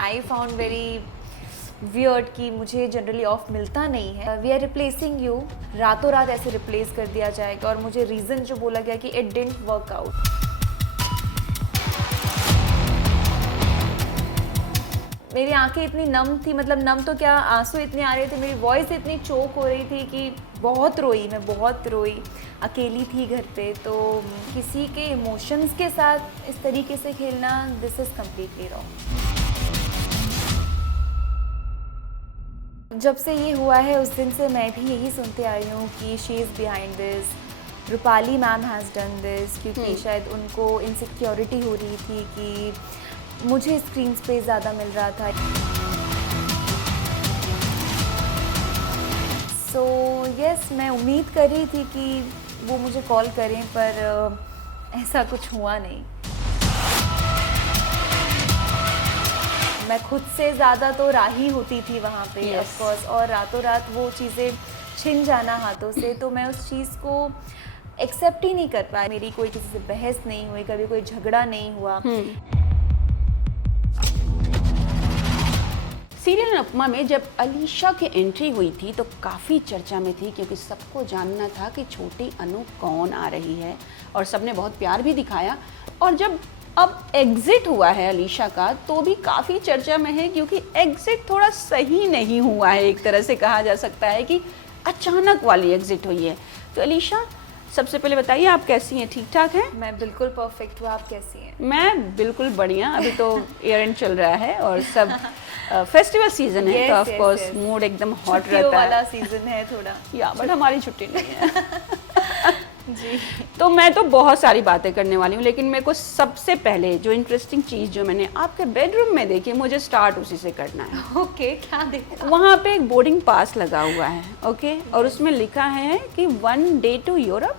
I found very weird कि मुझे generally of मिलता नहीं है। वी आर रिप्लेसिंग यू, रातों रात ऐसे रिप्लेस कर दिया जाएगा। और मुझे रीज़न जो बोला गया कि इट डिडंट वर्क आउट। मेरी आंखें इतनी नम थी, मतलब नम तो क्या, आंसू इतने आ रहे थे, मेरी वॉइस इतनी चोक हो रही थी कि बहुत रोई, मैं बहुत रोई। अकेली थी घर पे, तो किसी के इमोशंस के साथ इस तरीके से खेलना, दिस इज़ कम्प्लीटली रॉन्ग। जब से ये हुआ है उस दिन से मैं भी यही सुनते आई हूँ कि she is behind this, Rupali ma'am has done this, क्योंकि शायद उनको इनसिक्योरिटी हो रही थी कि मुझे स्क्रीन पे ज़्यादा मिल रहा था। सो यस, मैं उम्मीद कर रही थी कि वो मुझे कॉल करें, पर ऐसा कुछ हुआ नहीं। मैं खुद से ज़्यादा तो राही होती थी वहाँ पे, ऑफ कोर्स, और रातों रात वो चीज़ें छिन जाना हाथों से, तो मैं उस चीज़ को एक्सेप्ट ही नहीं कर पाई। मेरी कोई किसी से बहस नहीं हुई, कभी कोई झगड़ा नहीं हुआ। सीरियल उपमा में जब अलीशा की एंट्री हुई थी तो काफ़ी चर्चा में थी, क्योंकि सबको जानना था कि छोटी अनु कौन आ रही है, और सबने बहुत प्यार भी दिखाया। और जब अब एग्जिट हुआ है अलीशा का, तो भी काफ़ी चर्चा में है, क्योंकि एग्जिट थोड़ा सही नहीं हुआ है। एक तरह से कहा जा सकता है कि अचानक वाली एग्जिट हुई है। तो अलीशा, सबसे पहले बताइए, आप कैसी हैं? ठीक ठाक हैं? मैं बिल्कुल परफेक्ट हूँ, आप कैसी हैं? मैं बिल्कुल बढ़िया। अभी तो ईयर एंड चल रहा है और सब फेस्टिवल सीजन है, तो ऑफ कोर्स मूड एकदम हॉट रहता है। वाला सीजन है थोड़ा, या बट हमारी छुट्टी नहीं है। जी। तो मैं तो बहुत सारी बातें करने वाली हूँ, लेकिन मेरे को सबसे पहले जो इंटरेस्टिंग चीज़ जो मैंने आपके बेडरूम में देखी, मुझे स्टार्ट उसी से करना है। ओके, क्या देखा? वहाँ पे एक बोर्डिंग पास लगा हुआ है, ओके, और उसमें लिखा है कि 1 day to Europe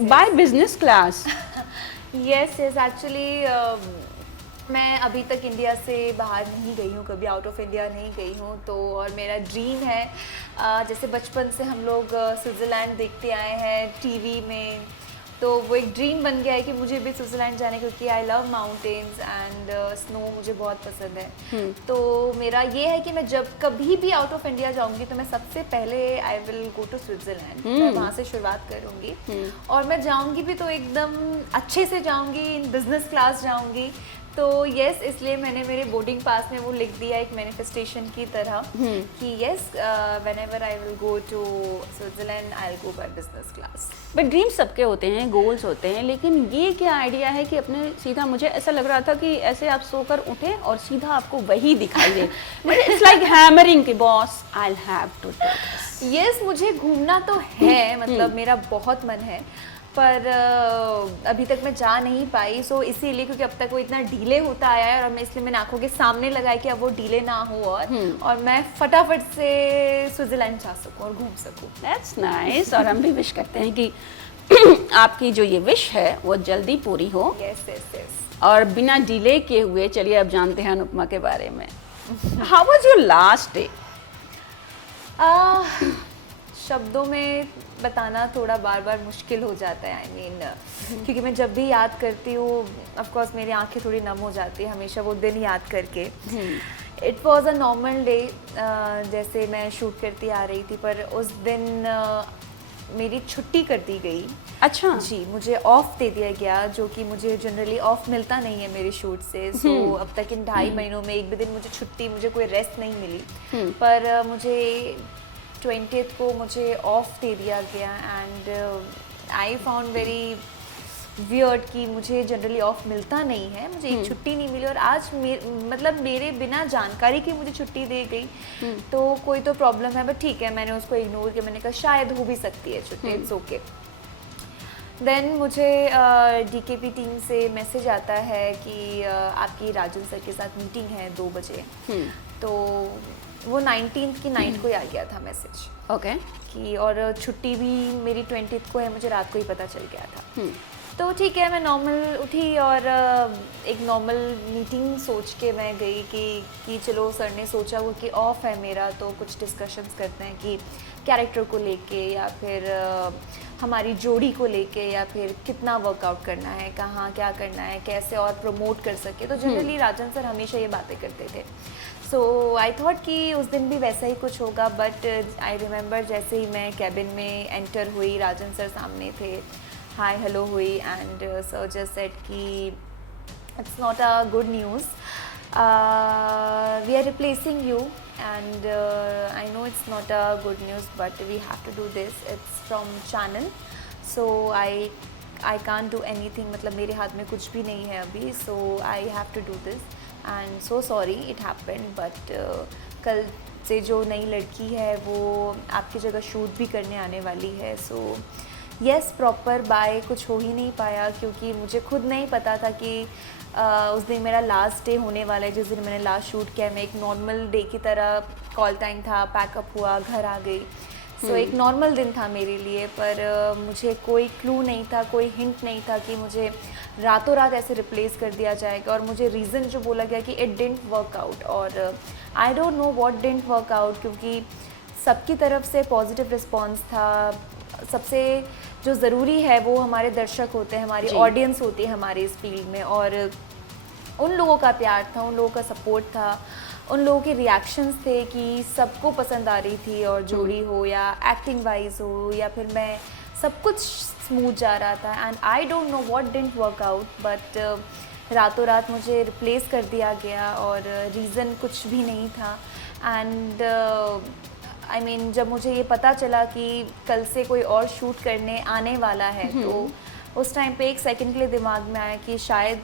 by business class. Yes, actually मैं अभी तक इंडिया से बाहर नहीं गई हूँ, कभी आउट ऑफ इंडिया नहीं गई हूँ। तो और मेरा ड्रीम है, जैसे बचपन से हम लोग स्विट्ज़रलैंड देखते आए हैं टीवी में, तो वो एक ड्रीम बन गया है कि मुझे भी स्विट्ज़रलैंड जाने, क्योंकि I love mountains and snow, मुझे बहुत पसंद है। तो मेरा ये है कि मैं जब कभी भी आउट ऑफ इंडिया जाऊंगी तो मैं सबसे पहले I will go to Switzerland. मैं वहाँ से शुरुआत करूँगी, और मैं जाऊँगी भी तो एकदम अच्छे से जाऊँगी, इन बिजनेस क्लास जाऊँगी। तो यस, इसलिए मैंने मेरे बोर्डिंग पास में वो लिख दिया एक मैनिफेस्टेशन की तरह कि yes, whenever I will go to Switzerland I will go by business class. But dream सबके होते हैं, गोल्स होते हैं, लेकिन ये क्या आइडिया है कि अपने सीधा, मुझे ऐसा लग रहा था कि ऐसे आप सोकर उठे और सीधा आपको वही दिखाई दे। इट्स लाइक हैमरिंग कि boss I will have to do this. Yes, मुझे घूमना तो है, मतलब मेरा बहुत मन है, पर अभी तक मैं जा नहीं पाई। सो इसीलिए, क्योंकि अब तक वो इतना डिले होता आया है, और मैं इसलिए मैंने आंखों के सामने लगाया कि अब वो डिले ना हो, और मैं फटाफट से स्विट्ज़रलैंड जा सकूं और घूम सकूं। That's nice. और हम भी विश करते हैं कि आपकी जो ये विश है वो जल्दी पूरी हो। Yes yes yes. और बिना डिले किए हुए चलिए अब जानते हैं अनुपमा के बारे में। How was your last day? शब्दों में बताना थोड़ा बार बार मुश्किल हो जाता है। आई मीन क्योंकि मैं जब भी याद करती हूँ, ऑफ कोर्स मेरी आंखें थोड़ी नम हो जाती है हमेशा वो दिन याद करके। It was a normal day, जैसे मैं शूट करती आ रही थी, पर उस दिन मेरी छुट्टी कर दी गई। अच्छा जी, मुझे ऑफ दे दिया गया, जो कि मुझे जनरली ऑफ मिलता नहीं है मेरे शूट से। सो अब तक इन 2.5 महीनों में एक भी दिन मुझे छुट्टी, मुझे कोई रेस्ट नहीं मिली। पर मुझे 20th को मुझे ऑफ दे दिया गया, and I found very weird कि मुझे जनरली ऑफ मिलता नहीं है, मुझे एक छुट्टी नहीं मिली। और आज मतलब मेरे बिना जानकारी की मुझे छुट्टी दी गई, तो कोई तो प्रॉब्लम है, बट ठीक है, मैंने उसको इग्नोर किया। मैंने कहा शायद हो भी सकती है छुट्टी, इट्स ओके। देन मुझे डीकेपी टीम से मैसेज आता है कि आपकी राजन सर के साथ मीटिंग है 2 बजे। तो वो 19th की नाइट को ही आ गया था मैसेज। ओके कि और छुट्टी भी मेरी 20th को है, मुझे रात को ही पता चल गया था। तो ठीक है, मैं नॉर्मल उठी और एक नॉर्मल मीटिंग सोच के मैं गई कि चलो सर ने सोचा वो कि ऑफ है मेरा, तो कुछ डिस्कशंस करते हैं कि कैरेक्टर को लेके या फिर हमारी जोड़ी को लेके या फिर कितना वर्कआउट करना है, कहाँ क्या करना है, कैसे और प्रमोट कर सके। तो जनरली राजन सर हमेशा ये बातें करते थे। सो आई थॉट कि उस दिन भी वैसा ही कुछ होगा, बट आई रिमेंबर जैसे ही मैं कैबिन में एंटर हुई, राजन सर सामने थे, हाय हेलो हुई एंड सर जस्ट सेड कि it's not a good news, we are replacing you and I know it's not a good news but we have to do this, it's from channel, so I can't do anything, मतलब मेरे हाथ में कुछ भी नहीं है अभी, so I have to do this and so sorry it happened, but कल से जो नई लड़की है वो आपकी जगह शूट भी करने आने वाली है। सो यस, प्रॉपर बाय कुछ हो ही नहीं पाया क्योंकि मुझे खुद नहीं पता था कि उस दिन मेरा लास्ट डे होने वाला है। जिस दिन मैंने लास्ट शूट किया, मैं एक नॉर्मल डे की तरह, कॉल टाइम था, पैकअप हुआ, घर आ गई। सो एक नॉर्मल दिन था मेरे लिए, पर मुझे कोई क्लू नहीं था, कोई हिंट नहीं था कि मुझे रातों रात ऐसे रिप्लेस कर दिया जाएगा। और मुझे रीज़न जो बोला गया कि इट डिडंट वर्क आउट, और I don't know what didn't work out, क्योंकि सबकी तरफ से पॉजिटिव रिस्पॉन्स था। सबसे जो ज़रूरी है वो हमारे दर्शक होते हैं, हमारी ऑडियंस होती है हमारे इस फील्ड में, और उन लोगों का प्यार था, उन लोगों का सपोर्ट था, उन लोगों के रिएक्शंस थे कि सबको पसंद आ रही थी, और जोड़ी हो या एक्टिंग वाइज हो या फिर मैं, सब कुछ स्मूथ जा रहा था। And I don't know what didn't work out, but रातों रात मुझे रिप्लेस कर दिया गया और रीज़न कुछ भी नहीं था। एंड आई मीन जब मुझे ये पता चला कि कल से कोई और शूट करने आने वाला है, तो उस टाइम पे एक सेकंड के लिए दिमाग में आया कि शायद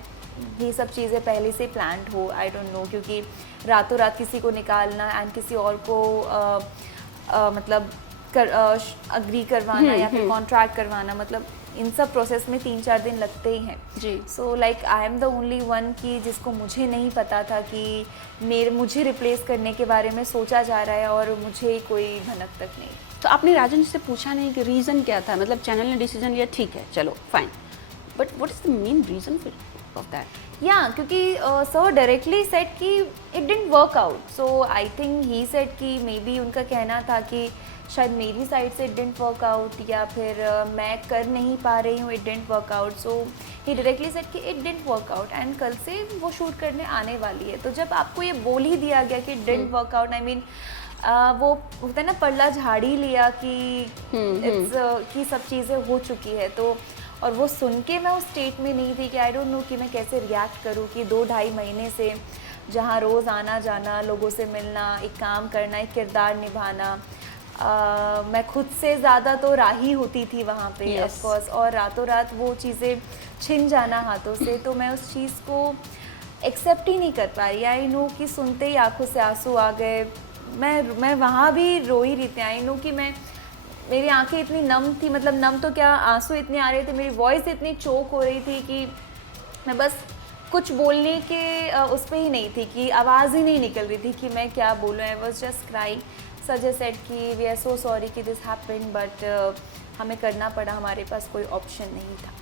ये सब चीज़ें पहले से प्लान्ड हो, आई डोंट नो, क्योंकि रातों रात किसी को निकालना एंड किसी और को मतलब अग्री करवाना या फिर कॉन्ट्रैक्ट करवाना, मतलब इन सब प्रोसेस में 3-4 दिन लगते ही हैं जी। So like I am the only one कि जिसको मुझे नहीं पता था कि मुझे रिप्लेस करने के बारे में सोचा जा रहा है, और मुझे कोई भनक तक नहीं। तो आपने राजन जी से पूछा नहीं कि रीज़न क्या था? मतलब चैनल ने डिसीजन लिया, ठीक है चलो fine, but what is the main reason of that? या क्योंकि सर डायरेक्टली सेड कि it didn't work out, so I think he said कि मे बी उनका कहना था कि शायद मेरी साइड से इट डिडंट वर्क आउट, या फिर मैं कर नहीं पा रही हूँ, it didn't work out. So he directly said कि it didn't work out and कल से वो शूट करने आने वाली है। तो जब आपको ये बोल ही दिया गया कि it didn't work out, I mean वो होता है ना, पल्ला झाड़ी लिया कि कि सब चीज़ें हो चुकी है। तो और वो सुन के मैं उस स्टेट में नहीं थी कि आई डोंट नो कि मैं कैसे रिएक्ट करूँ कि 2-2.5 महीने से जहाँ रोज़ आना जाना, लोगों से मिलना, एक काम करना, एक किरदार निभाना, मैं खुद से ज़्यादा तो राही होती थी वहाँ पे ऑफ कोर्स, और रातों रात वो चीज़ें छिन जाना हाथों से, तो मैं उस चीज़ को एक्सेप्ट ही नहीं कर पाई। आई नो कि सुनते ही आंखों से आंसू आ गए, मैं वहाँ भी रो ही रही थी। आई नो कि मेरी आंखें इतनी नम थी, मतलब नम तो क्या, आंसू इतने आ रहे थे, मेरी वॉइस इतनी चोक हो रही थी कि मैं बस कुछ बोलने के उस पर ही नहीं थी, कि आवाज़ ही नहीं निकल रही थी कि मैं क्या बोलूँ। I was just cry. Sir just said कि वी आर सो सॉरी कि दिस हैपेंड, बट हमें करना पड़ा, हमारे पास कोई ऑप्शन नहीं था।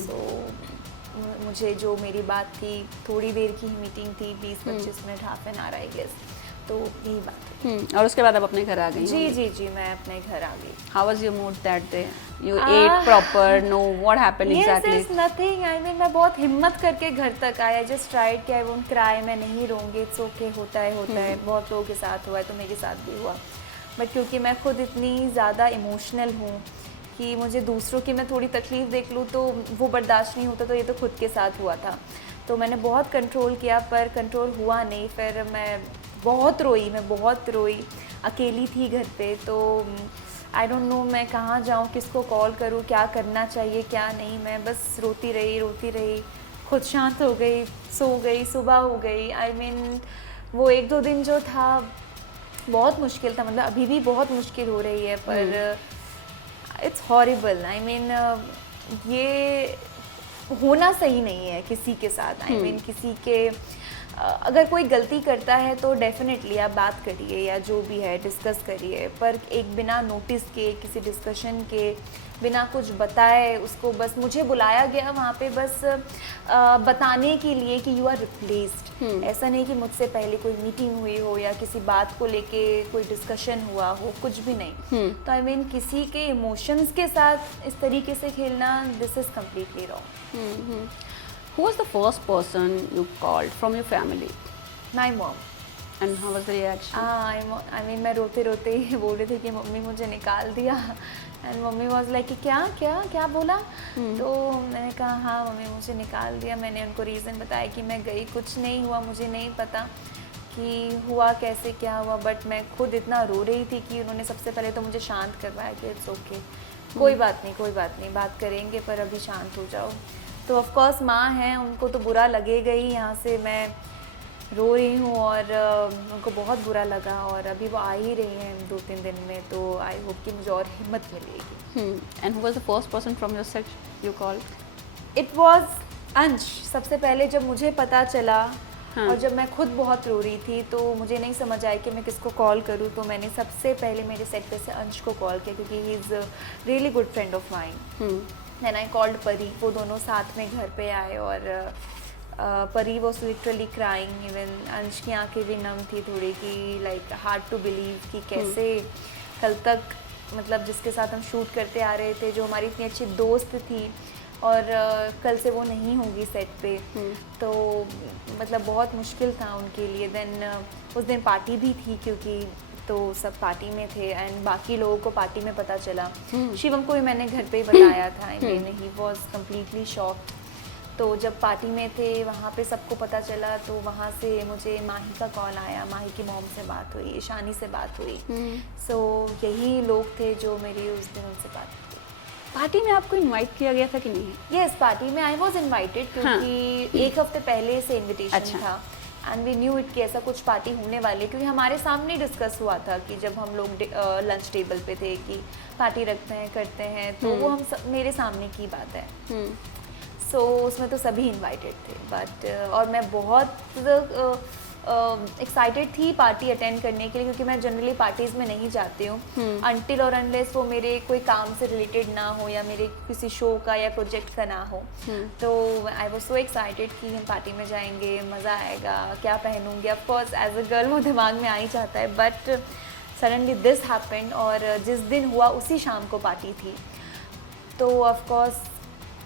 सो मुझे जो मेरी बात थी, थोड़ी देर की ही मीटिंग थी, 20-25 minute, half an hour I guess, तो यही बात है। और उसके बाद आप अपने घर आ गई? जी, मैं अपने घर आ गई। How was your mood that day? You ate proper? No, what happened exactly? Yes, nothing. I mean, मैं बहुत हिम्मत करके घर तक आया, just tried कि I won't cry, मैं नहीं रोऊंगी, it's okay, होता है। बहुत लोगों के साथ हुआ है, तो मेरे साथ भी हुआ, बट क्योंकि मैं खुद इतनी ज़्यादा इमोशनल हूँ कि मुझे दूसरों की मैं थोड़ी तकलीफ़ देख लूँ तो वो बर्दाश्त नहीं होता, तो ये तो खुद के साथ हुआ था। तो मैंने बहुत कंट्रोल किया, पर कंट्रोल हुआ नहीं। फिर मैं बहुत रोई, अकेली थी घर पे, तो आई डोंट नो मैं कहाँ जाऊँ, किसको कॉल करूँ, क्या करना चाहिए क्या नहीं। मैं बस रोती रही, खुद शांत हो गई, सो गई, सुबह हो गई। आई मीन वो 1-2 दिन जो था बहुत मुश्किल था, मतलब अभी भी बहुत मुश्किल हो रही है, पर इट्स हॉरिबल। आई मीन ये होना सही नहीं है किसी के साथ। आई मीन किसी के अगर कोई गलती करता है तो डेफिनेटली आप बात करिए या जो भी है डिस्कस करिए, पर एक बिना नोटिस के, किसी डिस्कशन के बिना कुछ बताए उसको बस मुझे बुलाया गया वहाँ पे बस बताने के लिए कि यू आर रिप्लेस्ड। ऐसा नहीं कि मुझसे पहले कोई मीटिंग हुई हो या किसी बात को लेके कोई डिस्कशन हुआ हो, कुछ भी नहीं। तो आई मीन किसी के इमोशंस के साथ इस तरीके से खेलना, this is completely wrong. Who was the first person you called from your family? My mom. And how was the reaction? I mean मैं रोते रोते ही बोल रही थी कि मम्मी मुझे निकाल दिया, एंड मम्मी वॉज लाइक कि क्या क्या क्या बोला। तो मैंने कहा हाँ मम्मी मुझे निकाल दिया। मैंने उनको रीज़न बताया कि मैं गई, कुछ नहीं हुआ, मुझे नहीं पता कि हुआ कैसे क्या हुआ, बट मैं खुद इतना रो रही थी कि उन्होंने सबसे पहले तो मुझे शांत करवाया कि इट्स ओके, कोई बात नहीं कोई बात नहीं, बात करेंगे पर अभी शांत हो जाओ। तो ऑफ कोर्स माँ हैं, उनको तो बुरा लगेगा ही, यहाँ से मैं रो रही हूँ और उनको बहुत बुरा लगा, और अभी वो आ ही रही हैं 2-3 दिन में, तो आई होप कि मुझे और हिम्मत मिलेगी। And who was the first person from your set you called? It was अंश। सबसे पहले जब मुझे पता चला हाँ. और जब मैं खुद बहुत रो रही थी तो मुझे नहीं समझ आया कि मैं किसको कॉल करूँ, तो मैंने सबसे पहले मेरे सेट पे से अंश को कॉल किया क्योंकि he is really good friend of mine. Then I called Pari, वो दोनों साथ में घर पे आए, और परी वॉज लिटरली क्राइंग, इवन अंश की आंखें भी नम थी थोड़ी, कि लाइक हार्ड टू बिलीव कि कैसे कल तक मतलब जिसके साथ हम शूट करते आ रहे थे, जो हमारी इतनी अच्छी दोस्त थी, और कल से वो नहीं होगी सेट पे। तो मतलब बहुत मुश्किल था उनके लिए। देन उस दिन पार्टी भी थी क्योंकि तो सब पार्टी में थे, एंड बाकी लोगों को पार्टी में पता चला। शिवम को भी मैंने घर पे ही बताया था, I mean he was completely shocked. तो जब पार्टी में थे वहाँ पे सबको पता चला, तो वहाँ से मुझे माही का कॉल आया, माही की मॉम से बात हुई, ईशानी से बात हुई। सो यही लोग थे जो मेरी उस दिन उनसे बात हुई। पार्टी में आपको इनवाइट किया गया था कि नहीं? यस, पार्टी में आई वॉज इन्वाइटेड क्योंकि एक हफ्ते पहले से इन्विटेशन था, एंड वी न्यू इट कि ऐसा कुछ पार्टी होने वाली, क्योंकि हमारे सामने डिस्कस हुआ था कि जब हम लोग लंच टेबल पे थे कि पार्टी रखते हैं करते हैं, तो वो हम मेरे सामने की बात है। सो उसमें तो सभी इनवाइटेड थे, बट और मैं बहुत एक्साइटेड थी पार्टी अटेंड करने के लिए, क्योंकि मैं जनरली पार्टीज़ में नहीं जाती हूँ अनटिल और अनलेस वो मेरे कोई काम से रिलेटेड ना हो या मेरे किसी शो का या प्रोजेक्ट का ना हो। तो आई वॉज सो एक्साइटेड कि हम पार्टी में जाएंगे, मज़ा आएगा, क्या पहनूंगी। Of course as a girl वो दिमाग में आ ही जाता है, बट सडनली दिस हैपेंड, और जिस दिन हुआ उसी शाम को पार्टी थी, तो ऑफ कोर्स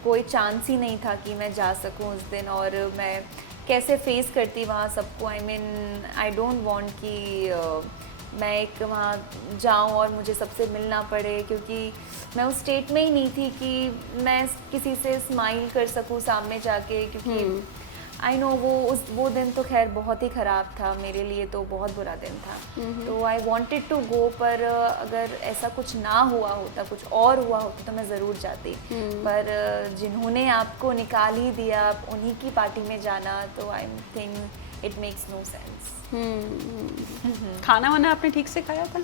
कोई चांस ही नहीं था कि मैं जा सकूं उस दिन, और मैं कैसे फेस करती वहाँ सबको। I mean I don't want कि मैं एक वहाँ जाऊँ और मुझे सबसे मिलना पड़े, क्योंकि मैं उस स्टेट में ही नहीं थी कि मैं किसी से स्माइल कर सकूँ सामने जाके, क्योंकि आई नो वो दिन तो खैर बहुत ही ख़राब था मेरे लिए, तो बहुत बुरा दिन था। तो आई वांटेड टू गो, पर अगर ऐसा कुछ ना हुआ होता, कुछ और हुआ होता, तो मैं ज़रूर जाती। पर जिन्होंने आपको निकाल ही दिया उन्हीं की पार्टी में जाना, तो I think it makes no sense. खाना वाना आपने ठीक से खाया था?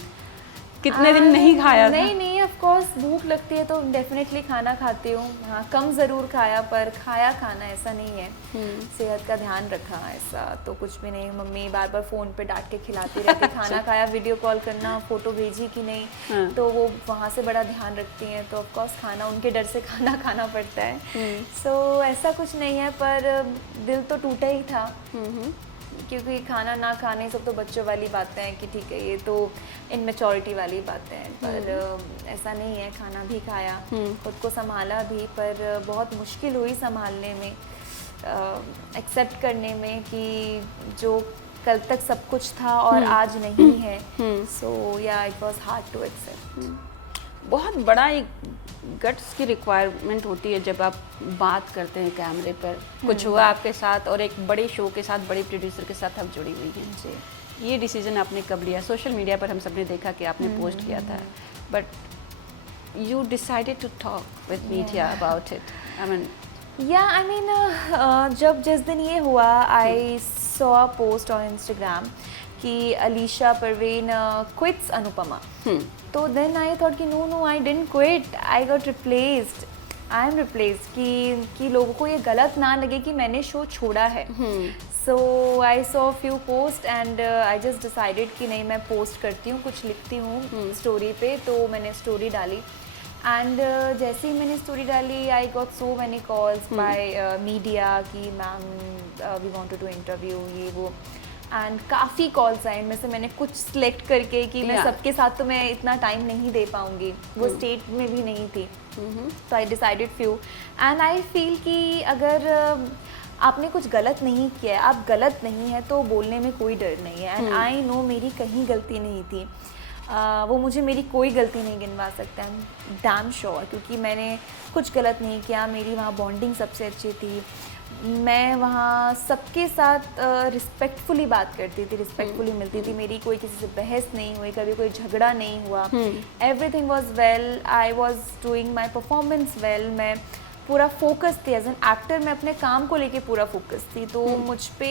कितने दिन नहीं खाया था? नहीं ऑफ कोर्स भूख लगती है तो डेफिनेटली खाना खाती हूँ। हाँ, कम ज़रूर खाया, पर खाया खाना, ऐसा नहीं है। सेहत का ध्यान रखा, ऐसा तो कुछ भी नहीं। मम्मी बार बार फ़ोन पे डांट के खिलाती रहती, खाना खाया, वीडियो कॉल करना, फ़ोटो भेजी कि नहीं, तो वो वहाँ से बड़ा ध्यान रखती हैं। तो ऑफ कोर्स खाना, उनके डर से खाना खाना पड़ता है। सो ऐसा कुछ नहीं है, पर दिल तो टूटा ही था, क्योंकि खाना ना खाने सब तो बच्चों वाली बातें हैं कि ठीक है, ये तो इनमेच्योरिटी वाली बातें हैं, पर ऐसा नहीं है। खाना भी खाया, खुद को संभाला भी, पर बहुत मुश्किल हुई संभालने में, एक्सेप्ट करने में कि जो कल तक सब कुछ था और आज नहीं है। सो या it was hard to accept. बहुत बड़ा एक गट्स की रिक्वायरमेंट होती है जब आप बात करते हैं कैमरे पर। कुछ हुआ आपके साथ और एक बड़े शो के साथ, बड़े प्रोड्यूसर के साथ आप जुड़ी हुई हैं। जी, ये डिसीजन आपने कब लिया? सोशल मीडिया पर हम सब ने देखा कि आपने पोस्ट किया था, but you decided to talk with media about it. I mean जब जिस दिन ये हुआ, I saw a post on Instagram कि अलीशा परवीन क्विट्स अनुपमा। तो देन आई थॉट कि no I didn't quit, I got replaced, I am replaced, कि लोगों को ये गलत ना लगे कि मैंने शो छोड़ा है। So I saw few post and I just decided कि नहीं, मैं पोस्ट करती हूँ, कुछ लिखती हूँ स्टोरी पे। तो मैंने स्टोरी डाली एंड जैसे ही मैंने स्टोरी डाली I got so many calls by media कि ma'am we wanted to interview ये वो, एंड काफ़ी कॉल्स आए, इनमें से मैंने कुछ सिलेक्ट करके कि मैं Yeah. सबके साथ तो मैं इतना टाइम नहीं दे पाऊँगी, वो स्टेट में भी नहीं थी, तो I decided few and I feel कि अगर आपने कुछ गलत नहीं किया है, आप गलत नहीं है तो बोलने में कोई डर नहीं है, एंड आई नो मेरी कहीं गलती नहीं थी, वो मुझे मेरी कोई गलती नहीं गिनवा सकता है, डैम श्योर, क्योंकि मैंने कुछ गलत नहीं किया, मेरी वहाँ बॉन्डिंग सबसे अच्छी थी, मैं वहाँ सबके साथ रिस्पेक्टफुली बात करती थी, रिस्पेक्टफुली मिलती थी, मेरी कोई किसी से बहस नहीं हुई, कभी कोई झगड़ा नहीं हुआ, everything was well, I was doing my performance well, मैं पूरा फोकस थी एज एन एक्टर, मैं अपने काम को लेके पूरा फोकस थी, तो मुझ पे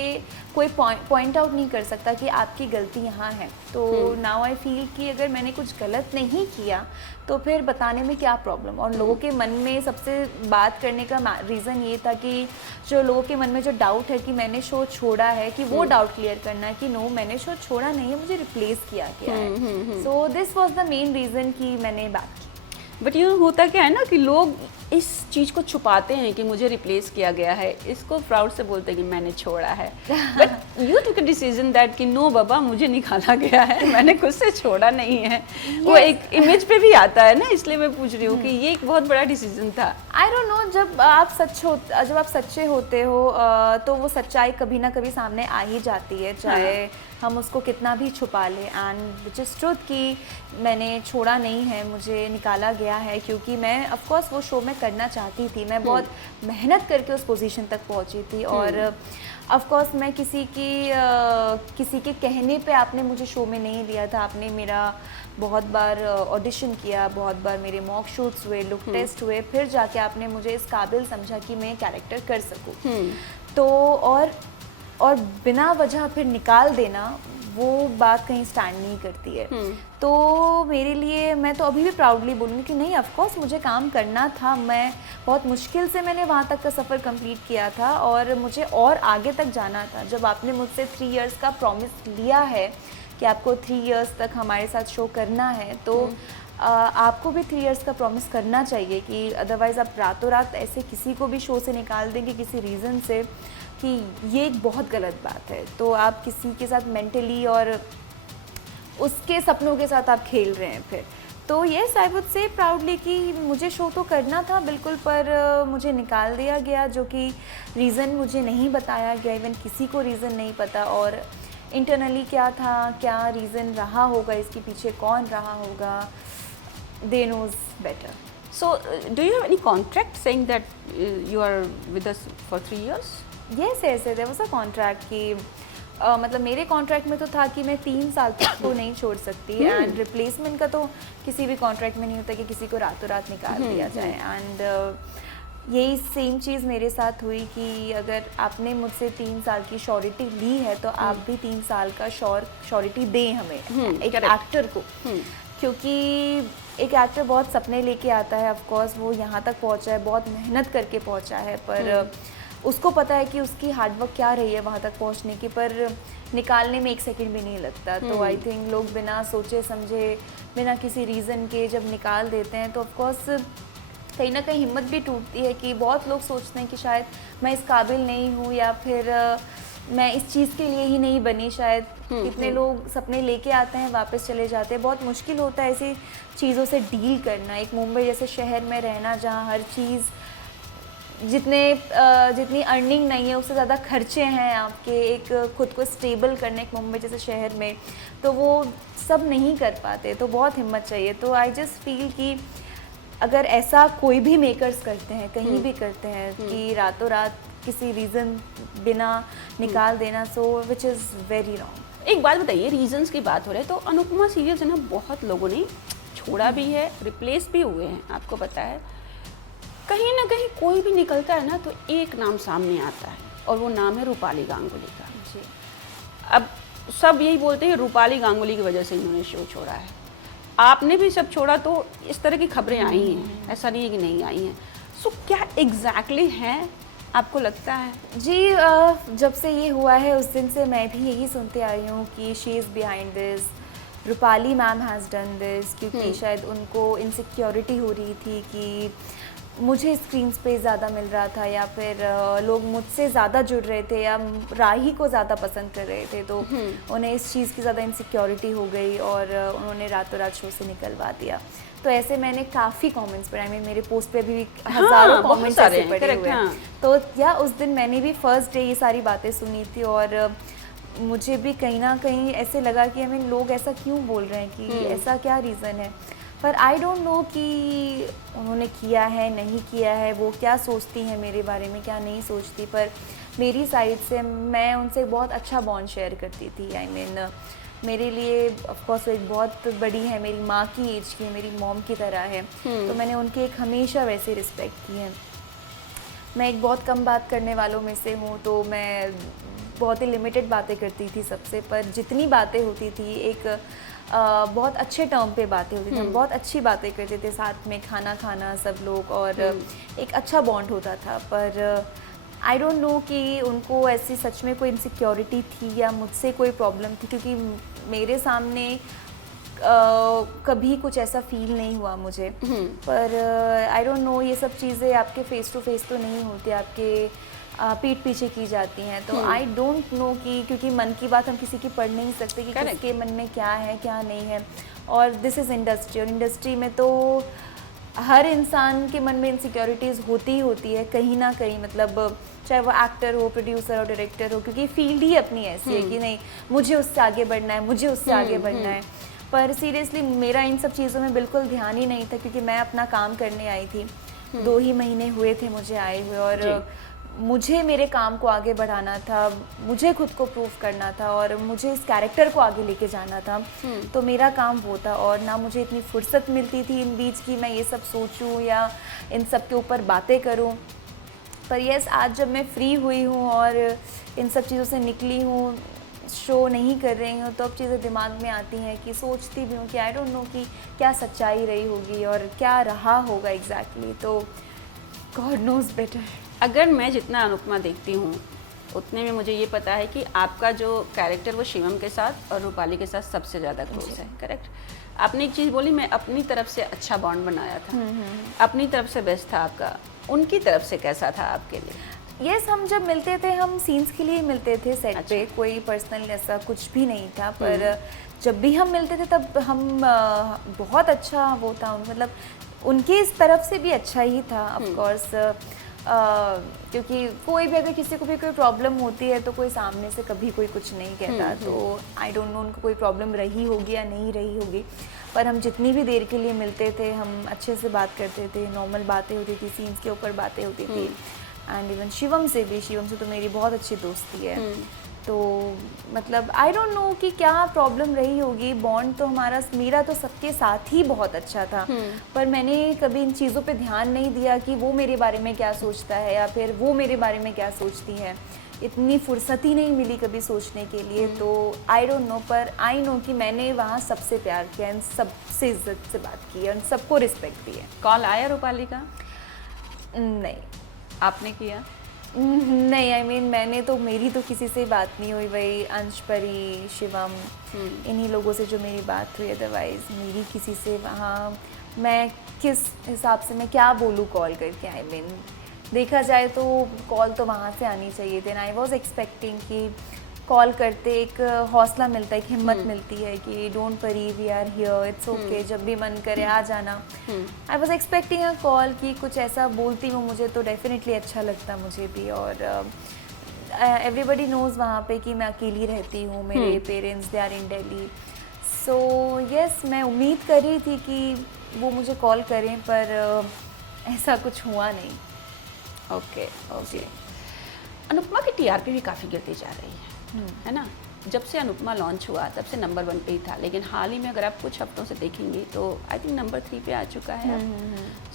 कोई पॉइंट आउट नहीं कर सकता कि आपकी गलती यहाँ है, तो नाउ आई फील कि अगर मैंने कुछ गलत नहीं किया तो फिर बताने में क्या प्रॉब्लम, और लोगों के मन में सबसे बात करने का रीज़न ये था कि जो लोगों के मन में जो डाउट है कि मैंने शो छोड़ा है, कि वो डाउट क्लियर करना है कि नो मैंने शो छोड़ा नहीं है, मुझे रिप्लेस किया गया है, so this was the main reason कि मैंने बात की। बट ये होता क्या है ना कि लोग इस चीज़ को छुपाते हैं कि मुझे रिप्लेस किया गया है, इसको प्राउड से बोलते हैं कि मैंने छोड़ा है, but you took a decision that कि नो बाबा मुझे निकाला गया है, मैंने खुद से छोड़ा नहीं है। वो एक इमेज पे भी आता है ना, इसलिए मैं पूछ रही हूँ कि ये एक बहुत बड़ा डिसीजन था। आई डोंट नो, जब आप सच्चे होते हो तो वो सच्चाई कभी ना कभी सामने आ ही जाती है, चाहे हम उसको कितना भी छुपा लें, एंड विच इज़ ट्रुथ कि मैंने छोड़ा नहीं है, मुझे निकाला गया है, क्योंकि मैं ऑफ कोर्स वो शो में करना चाहती थी, मैं बहुत मेहनत करके उस पोजीशन तक पहुंची थी, और ऑफ कोर्स मैं किसी के कहने पे आपने मुझे शो में नहीं लिया था, आपने मेरा बहुत बार ऑडिशन किया, बहुत बार मेरे मॉक शूट्स हुए, लुक टेस्ट हुए, फिर जाके आपने मुझे इस काबिल समझा कि मैं कैरेक्टर कर सकूं, तो और बिना वजह फिर निकाल देना, वो बात कहीं स्टैंड नहीं करती है, तो मेरे लिए मैं तो अभी भी प्राउडली बोलूँगी कि नहीं, ऑफ कोर्स मुझे काम करना था, मैं बहुत मुश्किल से मैंने वहाँ तक का सफ़र कंप्लीट किया था, और मुझे और आगे तक जाना था। जब आपने मुझसे 3 इयर्स का प्रॉमिस लिया है कि आपको 3 इयर्स तक हमारे साथ शो करना है, तो आपको भी 3 इयर्स का प्रॉमिस करना चाहिए, कि अदरवाइज़ आप रातों रात ऐसे किसी को भी शो से निकाल देंगे किसी रीज़न से, कि ये एक बहुत गलत बात है। तो आप किसी के साथ मेंटली और उसके सपनों के साथ आप खेल रहे हैं फिर, तो yes I would say proudly कि मुझे शो तो करना था बिल्कुल, पर मुझे निकाल दिया गया, जो कि रीज़न मुझे नहीं बताया गया, इवन किसी को रीज़न नहीं पता, और इंटरनली क्या था, क्या रीज़न रहा होगा, इसके पीछे कौन रहा होगा, they knows better. So, do you have any contract saying that you are with us for 3 years? Yes yes, there was a contract कि मतलब मेरे कॉन्ट्रैक्ट में तो था कि मैं 3 साल तक को नहीं छोड़ सकती, एंड रिप्लेसमेंट का तो किसी भी कॉन्ट्रैक्ट में नहीं होता कि किसी को रातों रात निकाल दिया जाए, एंड यही सेम चीज़ मेरे साथ हुई कि अगर आपने मुझसे 3 साल की श्योरिटी ली है, तो आप भी 3 साल का श्योरिटी दें हमें, एक एक्टर को, क्योंकि एक एक्टर बहुत सपने लेके आता है, ऑफ कोर्स वो यहाँ तक पहुँचा है, बहुत मेहनत करके पहुँचा है, पर उसको पता है कि उसकी हार्डवर्क क्या रही है वहाँ तक पहुँचने की, पर निकालने में 1 सेकंड भी नहीं लगता, तो आई थिंक लोग बिना सोचे समझे, बिना किसी रीज़न के जब निकाल देते हैं, तो ऑफ कोर्स कहीं ना कहीं हिम्मत भी टूटती है, कि बहुत लोग सोचते हैं कि शायद मैं इस काबिल नहीं हूँ, या फिर मैं इस चीज़ के लिए ही नहीं बनी, शायद कितने लोग सपने लेके आते हैं वापस चले जाते हैं, बहुत मुश्किल होता है ऐसी चीज़ों से डील करना, एक मुंबई जैसे शहर में रहना जहाँ हर चीज़ जितनी अर्निंग नहीं है उससे ज़्यादा खर्चे हैं आपके, एक खुद को स्टेबल करने एक मुंबई जैसे शहर में, तो वो सब नहीं कर पाते, तो बहुत हिम्मत चाहिए, तो आई जस्ट फील कि अगर ऐसा कोई भी मेकर्स करते हैं, कहीं भी करते हैं कि रातों रात किसी रीज़न बिना निकाल देना, सो विच इज़ वेरी रॉन्ग। एक बात बताइए, रीजंस की बात हो रही है, तो अनुपमा सीरियल से ना बहुत लोगों ने छोड़ा भी है, रिप्लेस भी हुए हैं, आपको पता है, कहीं ना कहीं कोई भी निकलता है ना तो एक नाम सामने आता है, और वो नाम है रूपाली गांगुली का। जी, अब सब यही बोलते हैं रूपाली गांगुली की वजह से इन्होंने शो छोड़ा है, आपने भी सब छोड़ा, तो इस तरह की खबरें आई हैं, ऐसा नहीं है कि नहीं आई हैं, सो क्या एग्जैक्टली है आपको लगता है? जी, जब से ये हुआ है उस दिन से मैं भी यही सुनते आ रही हूँ कि she is behind this, Rupali ma'am has done this, क्योंकि शायद उनको इनसिक्योरिटी हो रही थी कि मुझे स्क्रीन स्पेस ज़्यादा मिल रहा था, या फिर लोग मुझसे ज़्यादा जुड़ रहे थे, या राही को ज़्यादा पसंद कर रहे थे, तो उन्हें इस चीज़ की ज़्यादा इनसिक्योरिटी हो गई और उन्होंने रातों रात शो से निकलवा दिया। तो ऐसे मैंने काफ़ी कमेंट्स पढ़े, मेरे पोस्ट पे भी हज़ारों कमेंट्स ऐसे पड़े हुए हैं। तो या उस दिन मैंने भी फर्स्ट डे ये सारी बातें सुनी थी, और मुझे भी कहीं ना कहीं ऐसे लगा कि लोग ऐसा क्यों बोल रहे हैं, कि ऐसा क्या रीज़न है। पर आई डोंट नो कि उन्होंने किया है नहीं किया है, वो क्या सोचती हैं मेरे बारे में, क्या नहीं सोचती। पर मेरी साइड से मैं उनसे बहुत अच्छा बॉन्ड शेयर करती थी। मेरे लिए ऑफ कोर्स एक बहुत बड़ी है, मेरी माँ की एज की है, मेरी मॉम की तरह है। तो मैंने उनकी एक हमेशा वैसे रिस्पेक्ट की है। मैं एक बहुत कम बात करने वालों में से हूँ, तो मैं बहुत ही लिमिटेड बातें करती थी सबसे, पर जितनी बातें होती थी एक बहुत अच्छे टर्म पे बातें होती थी, हम बहुत अच्छी बातें करते थे, साथ में खाना खाना सब लोग, और एक अच्छा बॉन्ड होता था। पर आई डोंट नो कि उनको ऐसी सच में कोई इनसिक्योरिटी थी या मुझसे कोई प्रॉब्लम थी, क्योंकि मेरे सामने कभी कुछ ऐसा फील नहीं हुआ मुझे। पर आई डोंट नो, ये सब चीज़ें आपके फेस टू फेस तो नहीं होती, आपके पीठ पीछे की जाती हैं। तो आई डोंट नो कि, क्योंकि मन की बात हम किसी की पढ़ नहीं सकते कि किसके मन में क्या है क्या नहीं है। और दिस इज़ इंडस्ट्री, और इंडस्ट्री में तो हर इंसान के मन में इनसिक्योरिटीज़ होती ही होती है कहीं ना कहीं, मतलब चाहे वो एक्टर हो, प्रोड्यूसर हो, डायरेक्टर हो, क्योंकि फील्ड ही अपनी ऐसी है कि नहीं मुझे उससे आगे बढ़ना है, मुझे उससे आगे बढ़ना है। पर सीरियसली मेरा इन सब चीज़ों में बिल्कुल ध्यान ही नहीं था, क्योंकि मैं अपना काम करने आई थी। 2 ही महीने हुए थे मुझे आए हुए, और मुझे मेरे काम को आगे बढ़ाना था, मुझे खुद को प्रूव करना था, और मुझे इस कैरेक्टर को आगे लेके जाना था। तो मेरा काम वो था, और ना मुझे इतनी फुर्सत मिलती थी इन बीच की मैं ये सब सोचूं या इन सब के ऊपर बातें करूं। पर यस, आज जब मैं फ्री हुई हूं और इन सब चीज़ों से निकली हूं, शो नहीं कर रही हूँ, तो अब चीज़ें दिमाग में आती हैं कि सोचती भी हूँ कि आई डोंट नो कि क्या सच्चाई रही होगी और क्या रहा होगा एग्जैक्टली। तो गॉड नोज बेटर। अगर मैं जितना अनुपमा देखती हूँ उतने में मुझे ये पता है कि आपका जो कैरेक्टर वो शिवम के साथ और रूपाली के साथ सबसे ज़्यादा क्लोज है। करेक्ट। आपने एक चीज़ बोली, मैं अपनी तरफ से अच्छा बॉन्ड बनाया था, अपनी तरफ से बेस्ट था आपका, उनकी तरफ से कैसा था आपके लिए? यस, हम जब मिलते थे हम सीन्स के लिए मिलते थे सेट पे, कोई पर्सनल ऐसा कुछ भी नहीं था। पर जब भी हम मिलते थे तब हम बहुत अच्छा वो था, मतलब उनके इस तरफ से भी अच्छा ही था ऑफ कोर्स। क्योंकि कोई भी अगर किसी को भी कोई प्रॉब्लम होती है तो कोई सामने से कभी कोई कुछ नहीं कहता। तो आई डोंट नो उनको कोई प्रॉब्लम रही होगी या नहीं रही होगी, पर हम जितनी भी देर के लिए मिलते थे हम अच्छे से बात करते थे, नॉर्मल बातें होती थी, सीन्स के ऊपर बातें होती थी। एंड इवन शिवम से तो मेरी बहुत अच्छी दोस्ती है। तो मतलब आई डोंट नो कि क्या प्रॉब्लम रही होगी। बॉन्ड तो मेरा तो सबके साथ ही बहुत अच्छा था, पर मैंने कभी इन चीज़ों पे ध्यान नहीं दिया कि वो मेरे बारे में क्या सोचता है या फिर वो मेरे बारे में क्या सोचती है। इतनी फुर्सत ही नहीं मिली कभी सोचने के लिए। तो आई डोंट नो, पर आई नो कि मैंने वहाँ सबसे प्यार किया, सबसे इज्जत से बात की है, सबको रिस्पेक्ट दी है। कॉल आया रूपाली का? नहीं। आपने किया? नहीं, आई मीन मेरी तो किसी से बात नहीं हुई, वही अंश, परी, शिवम, इन्हीं लोगों से जो मेरी बात हुई। अदरवाइज मेरी किसी से वहाँ मैं किस हिसाब से मैं क्या बोलूँ कॉल करके। आई मीन देखा जाए तो कॉल तो वहाँ से आनी चाहिए थी। आई वॉज एक्सपेक्टिंग कि कॉल करते एक हौसला मिलता है, एक हिम्मत मिलती है कि don't worry, we are here, it's okay, जब भी मन करे आ जाना। I was expecting a call कि कुछ ऐसा बोलती हूँ मुझे तो डेफिनेटली अच्छा लगता मुझे भी। और एवरीबडी नोज़ वहाँ पे कि मैं अकेली रहती हूँ, मेरे parents they are in Delhi. So yes, मैं उम्मीद कर रही थी कि वो मुझे कॉल करें, पर ऐसा कुछ हुआ नहीं। ओके। अनुपमा की टीआरपी भी काफ़ी गिरती जा रही है ना? जब से अनुपमा लॉन्च हुआ तब से नंबर 1 पे ही था, लेकिन हाल ही में अगर आप कुछ हफ्तों से देखेंगे तो आई थिंक नंबर 3 पे आ चुका है।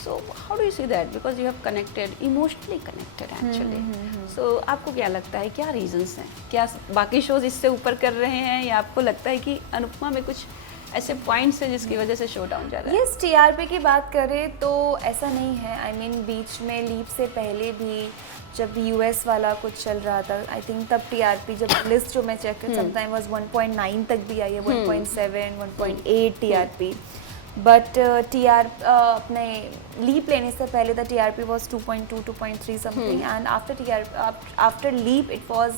So how do you see that? Because you have connected, emotionally connected actually. So आपको क्या लगता है, क्या रीजंस हैं? क्या बाकी शोज इससे ऊपर कर रहे हैं, या आपको लगता है कि अनुपमा में कुछ ऐसे पॉइंट्स हैं जिसकी वजह से शो डाउन जा रहा है? यस, टीआरपी की बात करें तो ऐसा नहीं है। आई मीन बीच में लीप से पहले भी जब यूएस वाला कुछ चल रहा था, आई थिंक तब टीआरपी जब लिस्ट जो मैं चेक कर समटाइम वाज 1.9 तक भी आई है, 1.7 1.8 टीआरपी। बट अपने लीप लेने से पहले the TRP was 2.2 2.3 something, and after leap it was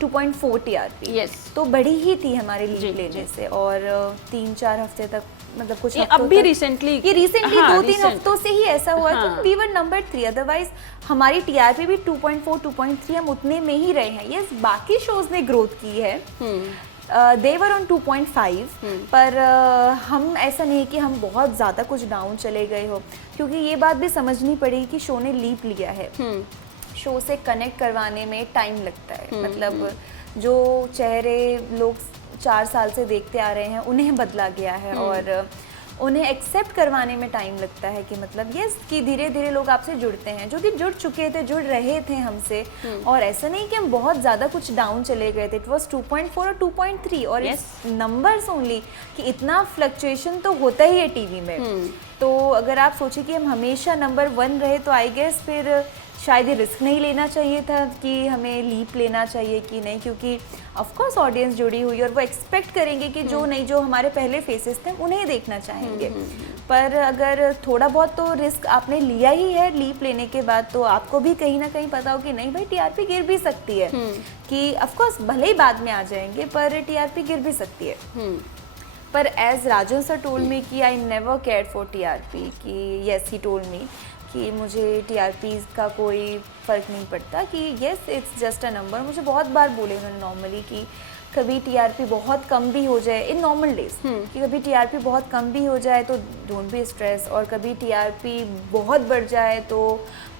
2.4 TRP. Yes. तो बड़ी ही थी हमारे लीप जी, लेने से, और 3-4 हफ्ते तक, मतलब कुछ ये हफ्तों अब भी तक- रिसेंटली ये रिसेंटली हाँ, 2-3 recent- हफ्तों से ही ऐसा हुआ हाँ। तो वी वर नंबर 3, अदरवाइज हमारी टीआरपी भी 2.4 2.3 हम उतने में ही रहे हैं। यस, बाकी शोज ने ग्रोथ की है, दे वर ऑन 2.5, पर हम ऐसा नहीं कि हम बहुत ज़्यादा कुछ डाउन चले गए हो, क्योंकि ये बात भी समझनी पड़ेगी कि शो ने लीप लिया है, शो से कनेक्ट करवाने में टाइम लगता है। मतलब जो चेहरे लोग 4 साल से देखते आ रहे हैं उन्हें बदला गया है, और उन्हें एक्सेप्ट करवाने में टाइम लगता है कि मतलब यस कि धीरे धीरे लोग आपसे जुड़ते हैं, जो कि जुड़ चुके थे, जुड़ रहे थे हमसे, और ऐसा नहीं कि हम बहुत ज़्यादा कुछ डाउन चले गए थे। इट वाज 2.4 और 2.3, और Yes. नंबर्स ओनली, कि इतना फ्लक्चुएशन तो होता ही है टीवी में। तो अगर आप सोचिए कि हम हमेशा नंबर 1 रहे, तो आई गेस फिर शायद ये रिस्क नहीं लेना चाहिए था कि हमें लीप लेना चाहिए कि नहीं, क्योंकि ऑफ कोर्स ऑडियंस जुड़ी हुई है और वो एक्सपेक्ट करेंगे कि जो हमारे पहले फेसेस थे उन्हें देखना चाहेंगे। पर अगर थोड़ा बहुत तो रिस्क आपने लिया ही है लीप लेने के बाद, तो आपको भी कहीं ना कहीं पता हो कि नहीं भाई टीआरपी गिर भी सकती है, कि ऑफ कोर्स भले ही बाद में आ जाएंगे पर टीआरपी गिर भी सकती है। पर as Rajan sir told me कि I never cared for TRP, कि यस ही टोल्ड मी कि मुझे टीआरपी का कोई फ़र्क नहीं पड़ता, कि yes it's just a number. मुझे बहुत बार बोले उन्होंने नॉर्मली कि कभी टीआरपी बहुत कम भी हो जाए इन नॉर्मल डेज, कि कभी टीआरपी बहुत कम भी हो जाए तो डोंट बी स्ट्रेस, और कभी टीआरपी बहुत बढ़ जाए तो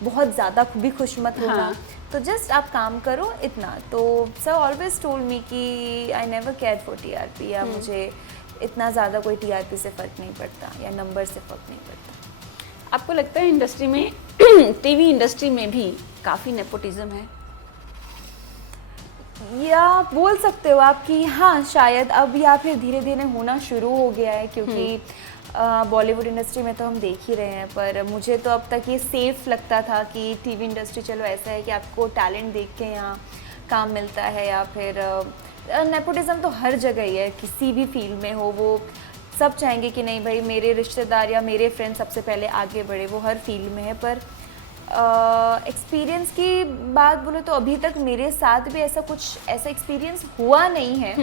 बहुत ज़्यादा भी खुश मत होना। हाँ। तो जस्ट आप काम करो इतना। तो सर ऑलवेज टोल्ड मी कि I never care for TRP, या मुझे इतना ज़्यादा कोई टीआरपी से फ़र्क नहीं पड़ता या नंबर से फ़र्क नहीं पड़ता। आपको लगता है इंडस्ट्री में टीवी इंडस्ट्री में भी काफ़ी नेपोटिज्म है? या बोल सकते हो आप कि हाँ शायद अब या फिर धीरे धीरे होना शुरू हो गया है, क्योंकि बॉलीवुड इंडस्ट्री में तो हम देख ही रहे हैं। पर मुझे तो अब तक ये सेफ लगता था कि टीवी इंडस्ट्री चलो ऐसा है कि आपको टैलेंट देख के यहाँ काम मिलता है, या फिर नेपोटिज्म तो हर जगह ही है, किसी भी फील्ड में हो, वो सब चाहेंगे कि नहीं भाई मेरे रिश्तेदार या मेरे फ्रेंड सबसे पहले आगे बढ़े, वो हर फील्ड में है। पर एक्सपीरियंस की बात बोलो तो अभी तक मेरे साथ भी ऐसा एक्सपीरियंस हुआ नहीं है,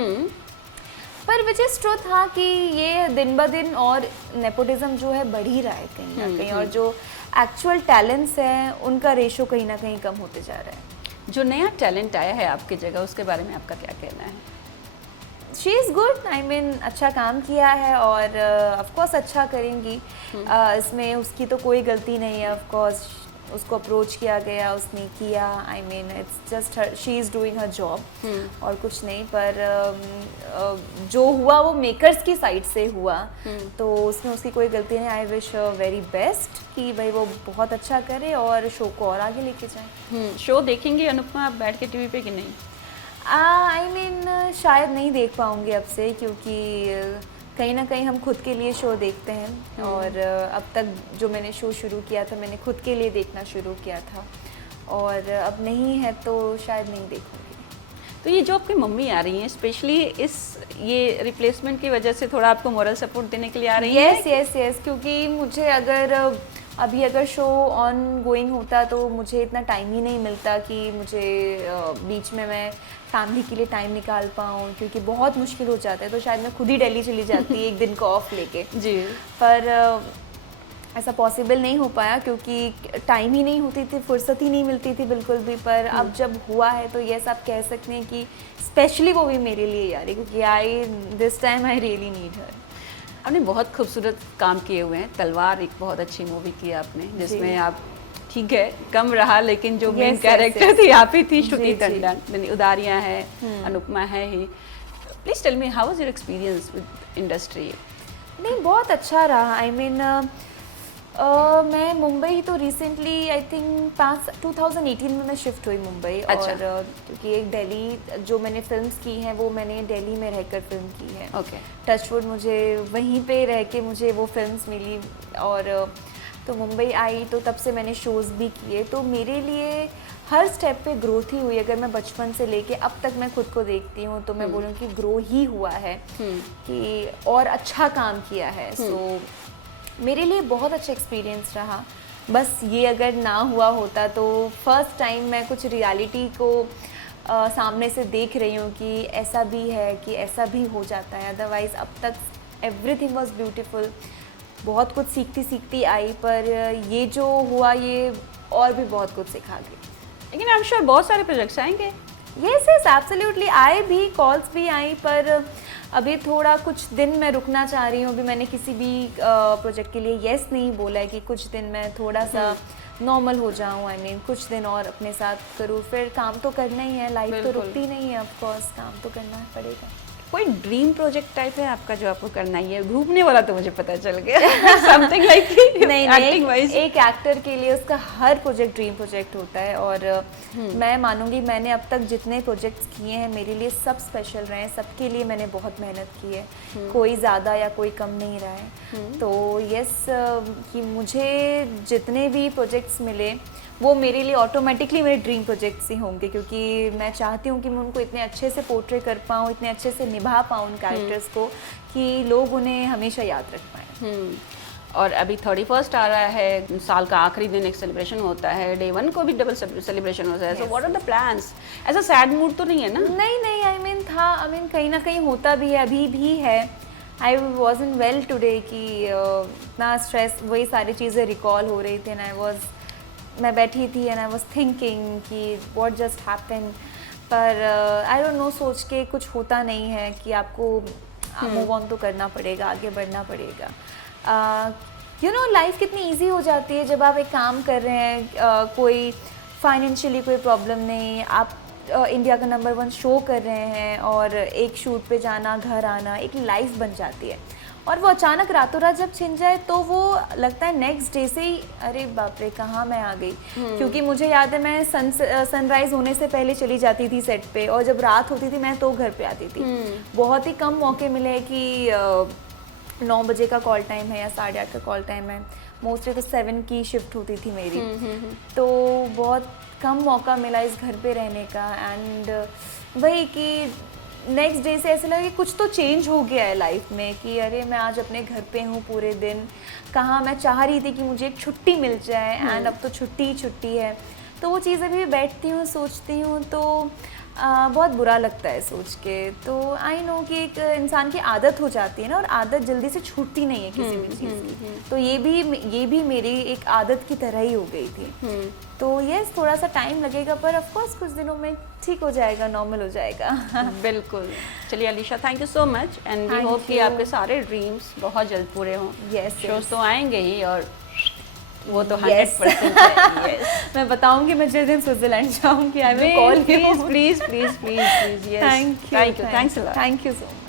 पर विच इज़ ट्रूथ हाँ कि ये दिन ब दिन और नेपोटिज्म जो है बढ़ ही रहा है कहीं ना कहीं, और जो एक्चुअल टैलेंट्स हैं उनका रेशो कहीं ना कहीं कम होते जा रहा है। जो नया टैलेंट आया है आपकी जगह, उसके बारे में आपका क्या कहना है? She is good, I mean अच्छा काम किया है, और ऑफ कोर्स अच्छा करेंगी। इसमें उसकी तो कोई गलती नहीं है, ऑफ कोर्स उसको अप्रोच किया गया, उसने किया, I mean it's just her, she is doing her job और कुछ नहीं। पर जो हुआ वो मेकर्स की साइड से हुआ, तो उसमें उसकी कोई गलती नहीं। आई विश वेरी बेस्ट कि भाई वो बहुत अच्छा करे और शो को और आगे लेके जाए। शो देखेंगे अनुपमा आप बैठ के टीवी पे कि नहीं? आई मीन शायद नहीं देख पाऊंगी अब से, क्योंकि कहीं ना कहीं हम खुद के लिए शो देखते हैं, और अब तक जो मैंने शो शुरू किया था मैंने खुद के लिए देखना शुरू किया था, और अब नहीं है तो शायद नहीं देखूंगी। तो ये जो आपकी मम्मी आ रही हैं स्पेशली ये रिप्लेसमेंट की वजह से थोड़ा आपको मोरल सपोर्ट देने के लिए आ रही हैं? यस, क्योंकि मुझे अगर शो ऑन गोइंग होता तो मुझे इतना टाइम ही नहीं मिलता कि मुझे बीच में मैं फैमिली के लिए टाइम निकाल पाऊँ, क्योंकि बहुत मुश्किल हो जाता है। तो शायद मैं खुद ही दिल्ली चली जाती एक दिन का ऑफ लेके जी। पर ऐसा पॉसिबल नहीं हो पाया, क्योंकि टाइम ही नहीं होती थी, फुर्सत ही नहीं मिलती थी बिल्कुल भी। पर अब जब हुआ है तो यस आप कह सकते हैं कि स्पेशली वो भी मेरे लिए यार, क्योंकि this time I really need हर। आपने बहुत खूबसूरत काम किए हुए हैं। तलवार एक बहुत अच्छी मूवी की आपने, जिसमें आप ठीक है कम रहा लेकिन जो मेन कैरेक्टर थी आप ही थी, श्रुति टंडन। उदारियाँ है, अनुपमा है ही। Please tell me how was your experience with industry? नहीं बहुत अच्छा रहा। आई मीन मैं मुंबई तो रिसेंटली आई थिंक 2018 में मैं शिफ्ट हुई मुंबई। अच्छा। और क्योंकि एक दिल्ली जो मैंने फिल्म्स की हैं वो मैंने दिल्ली में रहकर फिल्म की है। ओके। टचवुड मुझे वहीं पे रह के मुझे वो फिल्म्स मिली, और तो मुंबई आई तो तब से मैंने शोज़ भी किए। तो मेरे लिए हर स्टेप पे ग्रोथ ही हुई। अगर मैं बचपन से लेके अब तक मैं खुद को देखती हूँ तो मैं बोलूँ कि ग्रो ही हुआ है कि और अच्छा काम किया है। सो मेरे लिए बहुत अच्छा एक्सपीरियंस रहा। बस ये अगर ना हुआ होता तो फर्स्ट टाइम मैं कुछ रियलिटी को सामने से देख रही हूँ कि ऐसा भी है, कि ऐसा भी हो जाता है। अदरवाइज़ अब तक एवरीथिंग वाज ब्यूटीफुल, बहुत कुछ सीखती सीखती आई, पर ये जो हुआ ये और भी बहुत कुछ सिखा गई। लेकिन आई एम श्योर बहुत सारे प्रोजेक्ट्स आएंगे। यस यस एब्सोल्युटली, आए भी, कॉल्स भी आई, पर अभी थोड़ा कुछ दिन मैं रुकना चाह रही हूँ। अभी मैंने किसी भी प्रोजेक्ट के लिए यस नहीं बोला है कि कुछ दिन मैं थोड़ा सा नॉर्मल हो जाऊँ। आई मीन कुछ दिन और अपने साथ करूँ, फिर काम तो करना ही है, लाइफ तो बिल्कुल। रुकती नहीं है, ऑफ कोर्स काम तो करना पड़ेगा। कोई ड्रीम प्रोजेक्ट टाइप है आपका जो आपको करना ही है? घूमने वाला तो मुझे पता चल गया, समथिंग लाइक नहीं एक्टिंग वाइज। एक एक्टर के लिए उसका हर प्रोजेक्ट ड्रीम प्रोजेक्ट होता है। और मैं मानूंगी मैंने अब तक जितने प्रोजेक्ट्स किए हैं मेरे लिए सब स्पेशल रहे हैं, सबके लिए मैंने बहुत मेहनत की है, कोई ज़्यादा या कोई कम नहीं रहा है। तो यस, कि मुझे जितने भी प्रोजेक्ट्स मिले वो मेरे लिए ऑटोमेटिकली मेरे ड्रीम प्रोजेक्ट्स ही होंगे, क्योंकि मैं चाहती हूँ कि मैं उनको इतने अच्छे से पोर्ट्रे कर पाऊँ, इतने अच्छे से निभा पाऊँ उन कैरेक्टर्स को कि लोग उन्हें हमेशा याद रख पाएँ। और अभी 31st आ रहा है, साल का आखिरी दिन एक सेलिब्रेशन होता है, डे 1 को भी डबल सेलिब्रेशन होता है। So what are the plans? ऐसा सैड मूड तो नहीं है ना? नहीं, आई मीन कहीं ना कहीं होता भी है, अभी भी है। आई वॉजन वेल टुडे कि इतना स्ट्रेस, वही सारी चीज़ें रिकॉल हो रही थी, एंड मैं बैठी थी एंड आई वॉज थिंकिंग कि व्हाट जस्ट हैपन। पर आई डोंट नो, सोच के कुछ होता नहीं है कि आपको मूव ऑन तो करना पड़ेगा, आगे बढ़ना पड़ेगा। यू नो, लाइफ कितनी इजी हो जाती है जब आप एक काम कर रहे हैं, कोई फाइनेंशियली कोई प्रॉब्लम नहीं, आप इंडिया का नंबर 1 शो कर रहे हैं और एक शूट पे जाना, घर आना, एक लाइफ बन जाती है। और वो अचानक रातों रात जब छिन जाए तो वो लगता है नेक्स्ट डे से ही अरे बाप रे कहाँ मैं आ गई। क्योंकि मुझे याद है मैं सनराइज होने से पहले चली जाती थी सेट पे, और जब रात होती थी मैं तो घर पे आती थी। बहुत ही कम मौके मिले कि 9 बजे का कॉल टाइम है या 8:30 का कॉल टाइम है, मोस्टली तो 7 की शिफ्ट होती थी मेरी। तो बहुत कम मौका मिला इस घर पे रहने का। एंड वही कि नेक्स्ट डे से ऐसा लगा कि कुछ तो चेंज हो गया है लाइफ में, कि अरे मैं आज अपने घर पे हूँ पूरे दिन, कहाँ मैं चाह रही थी कि मुझे एक छुट्टी मिल जाए, एंड अब तो छुट्टी ही छुट्टी है। तो वो चीज़ें भी बैठती हूँ, सोचती हूँ, तो बहुत बुरा लगता है सोच के। तो आई नो कि एक इंसान की आदत हो जाती है ना, और आदत जल्दी से छूटती नहीं है किसी भी चीज़ की। तो ये भी मेरी एक आदत की तरह ही हो गई थी। तो यस, थोड़ा सा टाइम लगेगा, पर ऑफ कोर्स कुछ दिनों में ठीक हो जाएगा, नॉर्मल हो जाएगा। बिल्कुल। चलिए Alisha, thank you so much, and we hope कि आपके सारे ड्रीम्स बहुत जल्द पूरे हों। यस, शोज तो आएंगे ही, और वो तो 100% है। Yes. मैं बताऊंगी मैं जिस दिन स्विट्जरलैंड जाऊंगी, I will call you. Please, yes. Thank you, thanks a lot. Thank you so much.